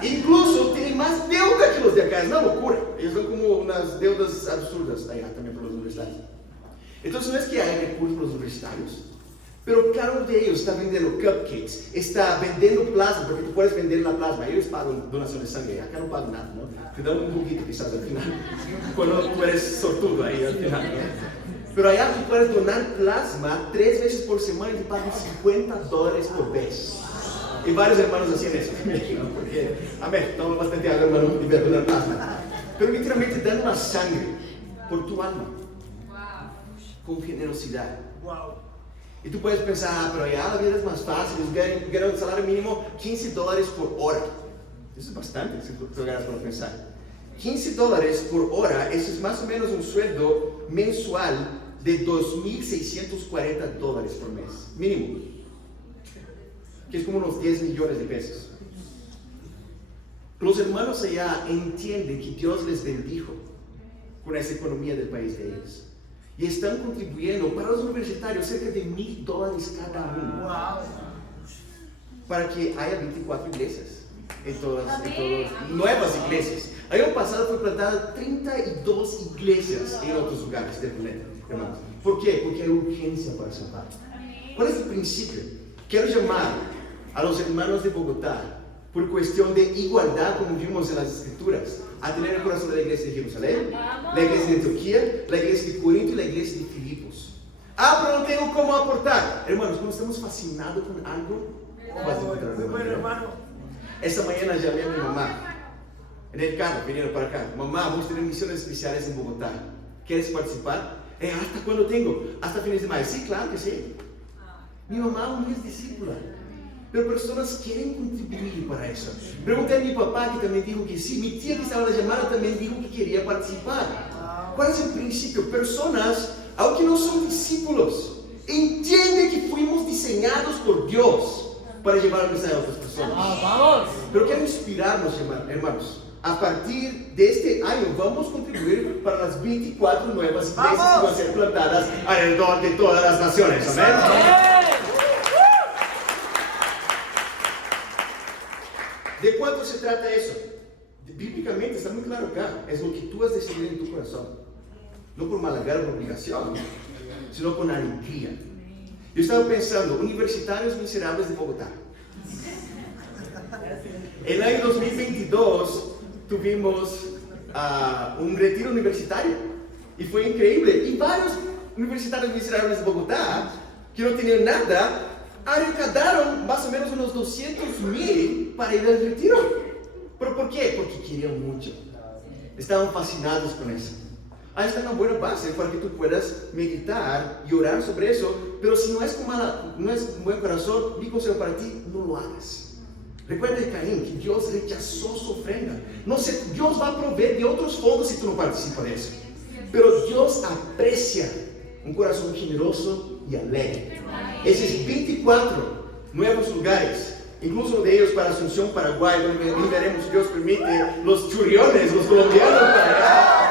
Incluso tienen más deuda que los de acá. Es una locura. Ellos son como unas deudas absurdas allá también por los universitarios. Entonces no es que haya recursos para los universitarios, pero cada uno de ellos está vendiendo cupcakes, está vendiendo plasma, porque tú puedes vender la plasma. Ellos pagan donación de sangre, acá no pagan nada, ¿no? Te dan un poquito quizás al final, cuando tú eres sortudo ahí al final, ¿no? Pero allá tú puedes donar plasma 3 veces por semana y te pagan $50 por vez. Y varios hermanos hacían eso, ¿no? Porque, amén, estamos bastante agua, hermano, y voy a donar plasma. Pero literalmente dan la sangre por tu alma, con generosidad. Y tú puedes pensar, pero allá la vida es más fácil, ganan un salario mínimo $15 por hora. Eso es bastante, si tú ganas para pensar. $15 por hora, eso es más o menos un sueldo mensual de $2,640 por mes, mínimo. Que es como unos 10 millones de pesos. Los hermanos allá entienden que Dios les bendijo con esa economía del país de ellos. Y están contribuyendo para los universitarios cerca de $1,000 cada uno. Para que haya 24 iglesias. En todas nuevas iglesias. El año pasado fue plantada 32 iglesias en otros lugares del planeta, hermanos. ¿Por qué? Porque hay urgencia para salvar. ¿Cuál es el principio? Quiero llamar a los hermanos de Bogotá, por cuestión de igualdad, como vimos en las Escrituras, a tener el corazón de la iglesia de Jerusalén, la iglesia de Antioquía, la iglesia de Corinto y la iglesia de Filipos. Pero no tengo cómo aportar. Hermanos, cuando estamos fascinados con algo, vas a encontrar una manera. Esta mañana llamé a mi mamá en el carro, vinieron para acá. Mamá, vamos a tener misiones especiales en Bogotá. ¿Quieres participar? ¿Hasta cuándo tengo? Hasta fines de mayo. Sí, claro que sí. Mi mamá aún es discípula, pero personas quieren contribuir para eso. Pregunté a mi papá, que también dijo que sí. Mi tía que estaba en la llamada también dijo que quería participar. ¿Cuál es el principio? Personas, aunque no son discípulos, entienden que fuimos diseñados por Dios para llevar el mensaje a otras personas. ¡Vamos! Pero quiero inspirarnos, hermanos. A partir de este año vamos a contribuir para las 24 nuevas iglesias que van a ser plantadas alrededor de todas las naciones. Amén. ¿De cuánto se trata eso? Bíblicamente está muy claro acá. Es lo que tú has decidido en tu corazón. No por malagar o obligación, sino con alegría. Yo estaba pensando, universitarios miserables de Bogotá. En el año 2022 tuvimos un retiro universitario y fue increíble. Y varios universitarios miserables de Bogotá, que no tenían nada, arrecadaron más o menos unos 200,000 para ir al retiro. ¿Pero por qué? Porque querían mucho. Estaban fascinados con eso. Ahí está una buena base para que tú puedas meditar y orar sobre eso. Pero si no es con buen corazón, mi consejo para ti, no lo hagas. Recuerda de Caín, que Dios rechazó su ofrenda. No sé, Dios va a proveer de otros fondos si tú no participas de eso. Pero Dios aprecia un corazón generoso y alegre. Esos 24 nuevos lugares, incluso de ellos para Asunción, Paraguay, donde veremos, si Dios permite, los churriones, los colombianos para allá.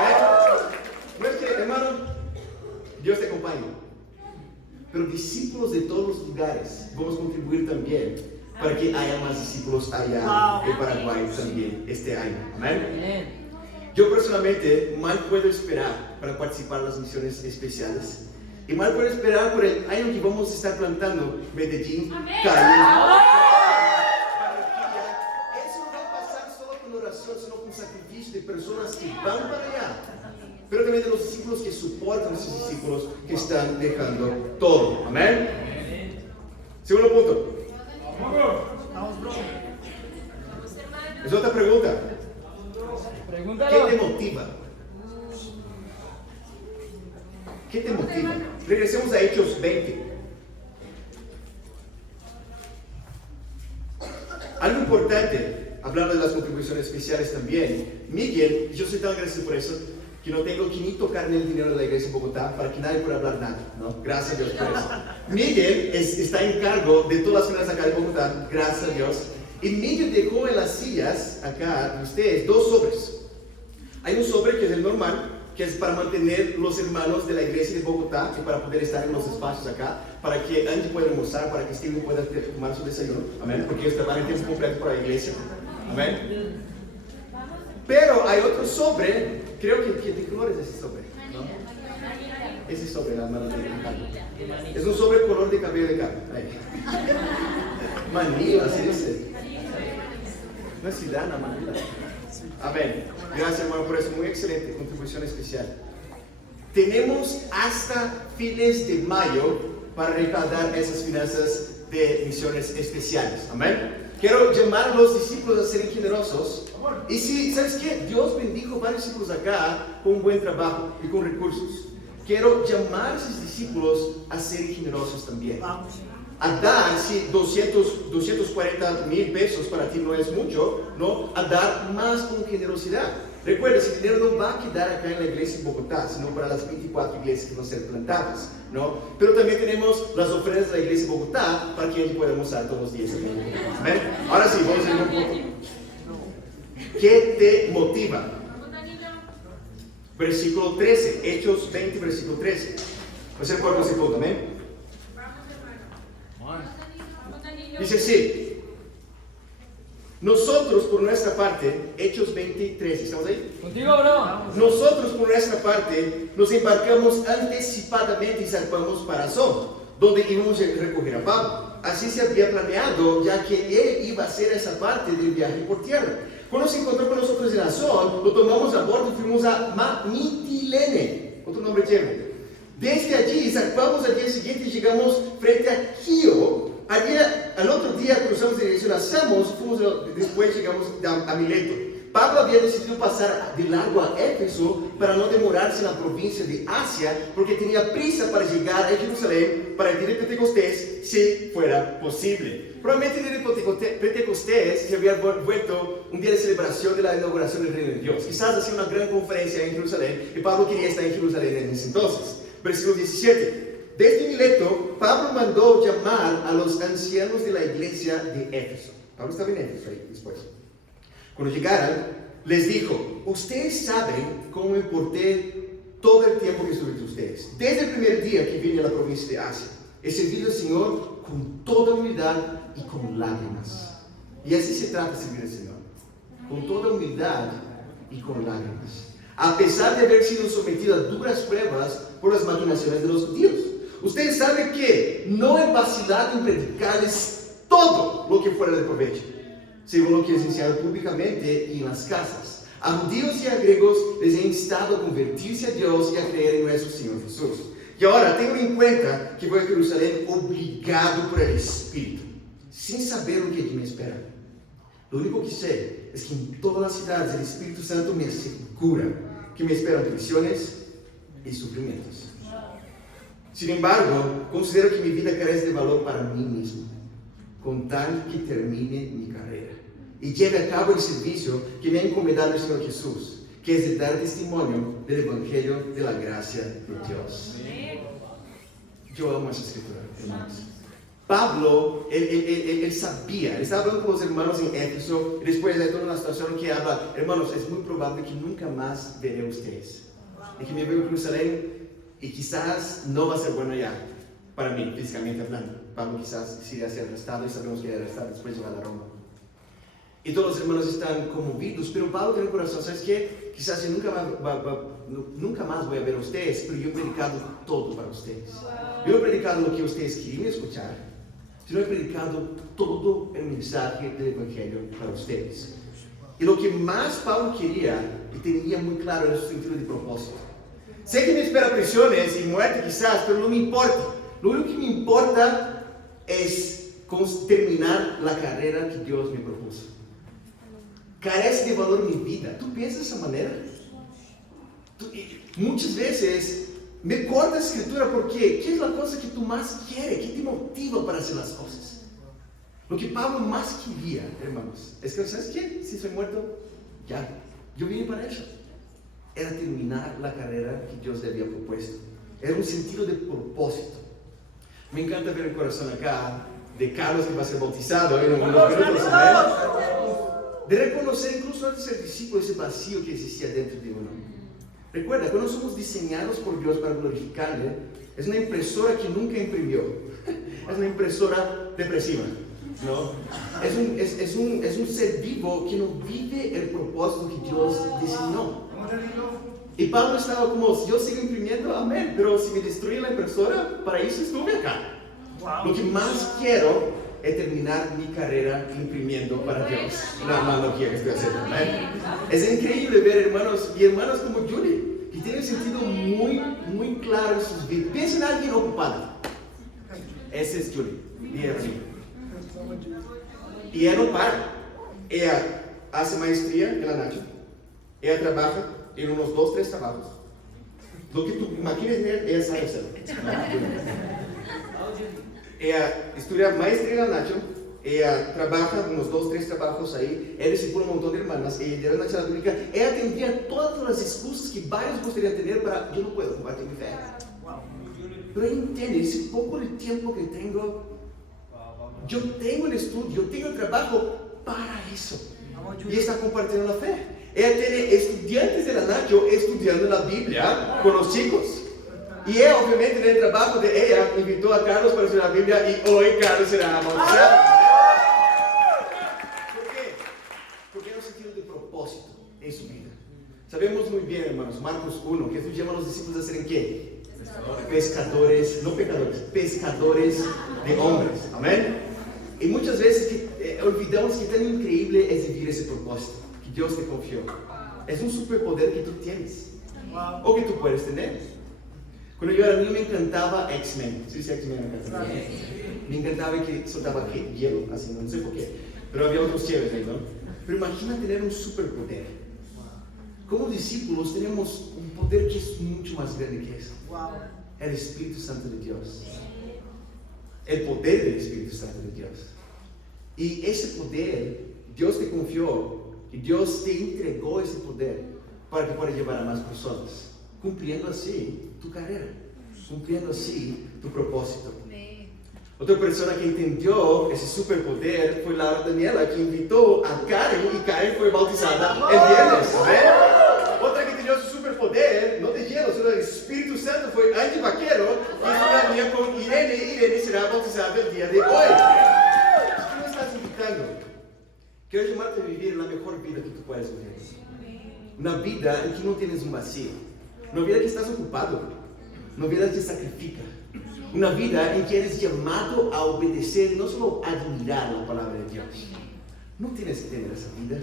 No es que, hermano, Dios te acompañe. Pero discípulos de todos los lugares, vamos a contribuir también para que haya más discípulos allá en Paraguay también este año. Amén. Yo personalmente mal puedo esperar para participar en las misiones especiales. Y mal puedo esperar por el año que vamos a estar plantando Medellín, Cali, Barranquilla. Eso no va a pasar solo con oración, sino con sacrificio de personas que van para allá. Pero también de los discípulos que soportan a esos discípulos que están dejando todo. Amén. Segundo punto. Es otra pregunta. ¿Qué te motiva? ¿Qué te motiva? Regresemos a Hechos 20. Algo importante, hablando de las contribuciones especiales también. Miguel, yo soy tan agradecido por eso, que no tengo que ni tocar ni el dinero de la iglesia en Bogotá para que nadie pueda hablar nada, ¿no? Gracias a Dios por eso. Miguel está en cargo de todas las finanzas acá de Bogotá, gracias a Dios. Y Miguel dejó en las sillas acá de ustedes 2 sobres. Hay un sobre que es el normal, que es para mantener los hermanos de la iglesia de Bogotá y para poder estar en los espacios acá, para que Angie pueda almorzar, para que Steven pueda tomar su desayuno, amén, porque ellos trabajan en tiempo completo para la iglesia, amén. Pero hay otro sobre, creo que ¿de qué color es ese sobre? ¿No? Ese sobre, la mano de Carlos. Es un sobre color de cabello de Carlos. Manila, ¿sí dice? No es Sidana, Manila. Amén. Gracias, hermano, por eso. Muy excelente. Contribución especial. Tenemos hasta fines de mayo para recaudar esas finanzas de misiones especiales. Amén. Quiero llamar a los discípulos a ser generosos. Y si, ¿sabes qué? Dios bendijo varios discípulos acá con un buen trabajo y con recursos. Quiero llamar a esos discípulos a ser generosos también. A dar, si 240,000 pesos para ti no es mucho, ¿no? A dar más con generosidad. Recuerda, ese dinero no va a quedar acá en la iglesia en Bogotá, sino para las 24 iglesias que van a ser plantadas, ¿no? Pero también tenemos las ofrendas de la iglesia en Bogotá para que ellos puedan usar todos los días. ¿Ven? Ahora sí, vamos a ir un poco. ¿Qué te motiva? Versículo 13, Hechos 20, versículo 13. Va a ser cuarto segundo, amén. Dice así: nosotros por nuestra parte, Hechos 23, ¿estamos ahí? Contigo, bro. Nosotros por nuestra parte nos embarcamos anticipadamente y zarpamos para Azón, donde íbamos a recoger a Pablo. Así se había planeado, ya que él iba a hacer esa parte del viaje por tierra. Cuando se encontró con nosotros en Azón, lo tomamos a bordo y fuimos a Mitilene, otro nombre chévere. Desde allí zarpamos al día siguiente y llegamos frente a Quío. Al otro día cruzamos en dirección a Samos, después llegamos a Mileto. Pablo había decidido pasar de largo a Éfeso para no demorarse en la provincia de Asia, porque tenía prisa para llegar a Jerusalén para el día de Pentecostés, si fuera posible. Probablemente el día de Pentecostés se había vuelto un día de celebración de la inauguración del reino de Dios. Quizás hacía una gran conferencia en Jerusalén y Pablo quería estar en Jerusalén en ese entonces. Versículo 17. Desde Mileto, Pablo mandó llamar a los ancianos de la iglesia de Éfeso. Pablo estaba en Éfeso ahí después. Cuando llegaran, les dijo: ustedes saben cómo me porté todo el tiempo que estuve entre ustedes, desde el primer día que vine a la provincia de Asia. He servido al Señor con toda humildad y con lágrimas. Y así se trata de servir al Señor, con toda humildad y con lágrimas, a pesar de haber sido sometido a duras pruebas por las maquinaciones de los judíos. Ustedes saben que no he vacilado en predicarles todo lo que fuera de provecho, según lo que he enseñado públicamente y en las casas. A judíos y a griegos les he instado a convertirse a Dios y a creer en nuestro Señor Jesús. Y ahora tengo en cuenta que voy a Jerusalén obligado por el Espíritu, sin saber lo que allí me espera. Lo único que sé es que en todas las ciudades el Espíritu Santo me asegura que me esperan prisiones y sufrimientos. Sin embargo, considero que mi vida carece de valor para mí mismo, con tal que termine mi carrera y lleve a cabo el servicio que me ha encomendado el Señor Jesús, que es de dar testimonio del Evangelio de la gracia de Dios. Yo amo esa escritura, hermanos. Pablo, él sabía, él estaba hablando con los hermanos en Éfeso, y después hay toda una situación que habla: hermanos, es muy probable que nunca más veré a ustedes, y que me veo en Jerusalén, y quizás no va a ser bueno ya, para mí, físicamente hablando. Pablo quizás siga ser arrestado, y sabemos que era arrestado, después llevado a Roma. Y todos los hermanos están conmovidos, pero Pablo tiene un corazón, ¿sabes qué? Quizás yo nunca más voy a ver a ustedes, pero yo he predicado todo para ustedes. Yo he predicado lo que ustedes querían escuchar, yo he predicado todo el mensaje del Evangelio para ustedes. Y lo que más Pablo quería, y tenía muy claro, era su sentido de propósito. Sé que me espera prisiones y muerte quizás, pero no me importa. Lo único que me importa es terminar la carrera que Dios me propuso. Carece de valor mi vida. ¿Tú piensas de esa manera? Muchas veces me corta la escritura porque ¿qué es la cosa que tú más quieres? ¿Qué te motiva para hacer las cosas? Lo que Pablo más quería, hermanos, es que, ¿sabes qué? Si soy muerto, ya, yo vine para eso. Era terminar la carrera que Dios le había propuesto. Era un sentido de propósito. Me encanta ver el corazón acá de Carlos que va a ser bautizado en unos minutos, de reconocer incluso antes de ser discípulo ese vacío que existía dentro de uno. Recuerda, cuando somos diseñados por Dios para glorificarle, es una impresora que nunca imprimió. Es una impresora depresiva, ¿no? Es un ser vivo que no vive el propósito que Dios diseñó. Y Pablo estaba como, si yo sigo imprimiendo, amén, pero si me destruye la impresora, para eso estuve acá. Lo que más quiero es terminar mi carrera imprimiendo para Dios. Una analogía que estoy haciendo, amén. Es increíble ver hermanos y hermanas como Julie, que tienen sentido muy claro en sus vidas. Piensa en alguien ocupado. Ese es Julie, mi hermana. Y ella no para. Ella hace maestría en la Nacho. Ella trabaja en unos 2-3 trabajos. Lo que tú imagines, ella sabe hacerlo. Ella estudia maestría en la Nacho. Ella trabaja unos 2-3 trabajos ahí. Ella discipula un montón de hermanas. Ella de la Nacho Bíblica. Ella tendría todas las excusas que varios gustarían tener para yo no puedo compartir mi fe. Pero ella entiende ese poco de tiempo que tengo. Yo tengo el estudio, yo tengo el trabajo para eso. Y está compartiendo la fe. Ella tiene estudiantes de la Nacho estudiando la Biblia con los chicos. Y ella, obviamente, en el trabajo de ella, invitó a Carlos para estudiar la Biblia y hoy Carlos será bautizado. ¿Por qué? Porque hay un sentido de propósito en su vida. Sabemos muy bien, hermanos, Marcos 1, que Jesús llama a los discípulos a ser ¿en qué? Pescadores, no pecadores, pescadores de hombres. Amén. Y muchas veces olvidamos que tan increíble es vivir ese propósito que Dios te confió. Es un superpoder que tú tienes o que tú puedes tener. Cuando yo era niño me encantaba X-Men. ¿Sí dice X-Men acá? Me encantaba que soltaba hielo, así, no sé por qué. Pero había otros chéveres ahí, ¿no? Pero imagina tener un superpoder. Como discípulos tenemos un poder que es mucho más grande que eso. El Espíritu Santo de Dios. El poder del Espíritu Santo de Dios. Y ese poder, Dios te confió y Dios te entregó ese poder para que puedas llevar a más personas, cumpliendo así tu carrera, cumpliendo así tu propósito. Otra persona que entendió ese superpoder fue Laura Daniela, que invitó a Karen y Karen fue bautizada el viernes. Otra que tenía su superpoder, no de hielo, sino del Espíritu Santo, fue Angie Vaquero, que es una niña con Irene, y Irene será bautizada el día de hoy. ¿Qué me estás invitando? Quiero llamarte a vivir la mejor vida que tú puedes vivir. Una vida en que no tienes un vacío. Una vida que estás ocupado. Una vida que sacrifica. Una vida en que eres llamado a obedecer y no solo admirar la palabra de Dios. No tienes que tener esa vida,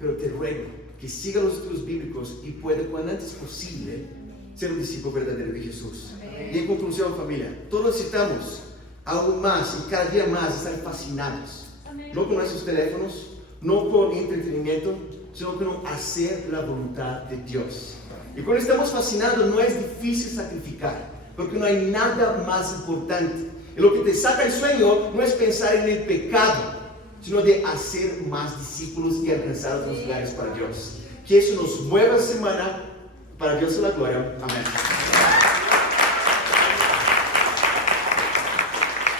pero te ruego que siga los estudios bíblicos y pueda, cuando antes posible, ser un discípulo verdadero de Jesús. Y en conclusión, familia, todos necesitamos aún más y cada día más estar fascinados. No con nuestros teléfonos, no con entretenimiento, sino con hacer la voluntad de Dios. Y cuando estamos fascinados no es difícil sacrificar, porque no hay nada más importante. Y lo que te saca el sueño no es pensar en el pecado, sino de hacer más discípulos y alcanzar otros lugares para Dios. Que eso nos mueva esta semana, para Dios sea la gloria. Amén.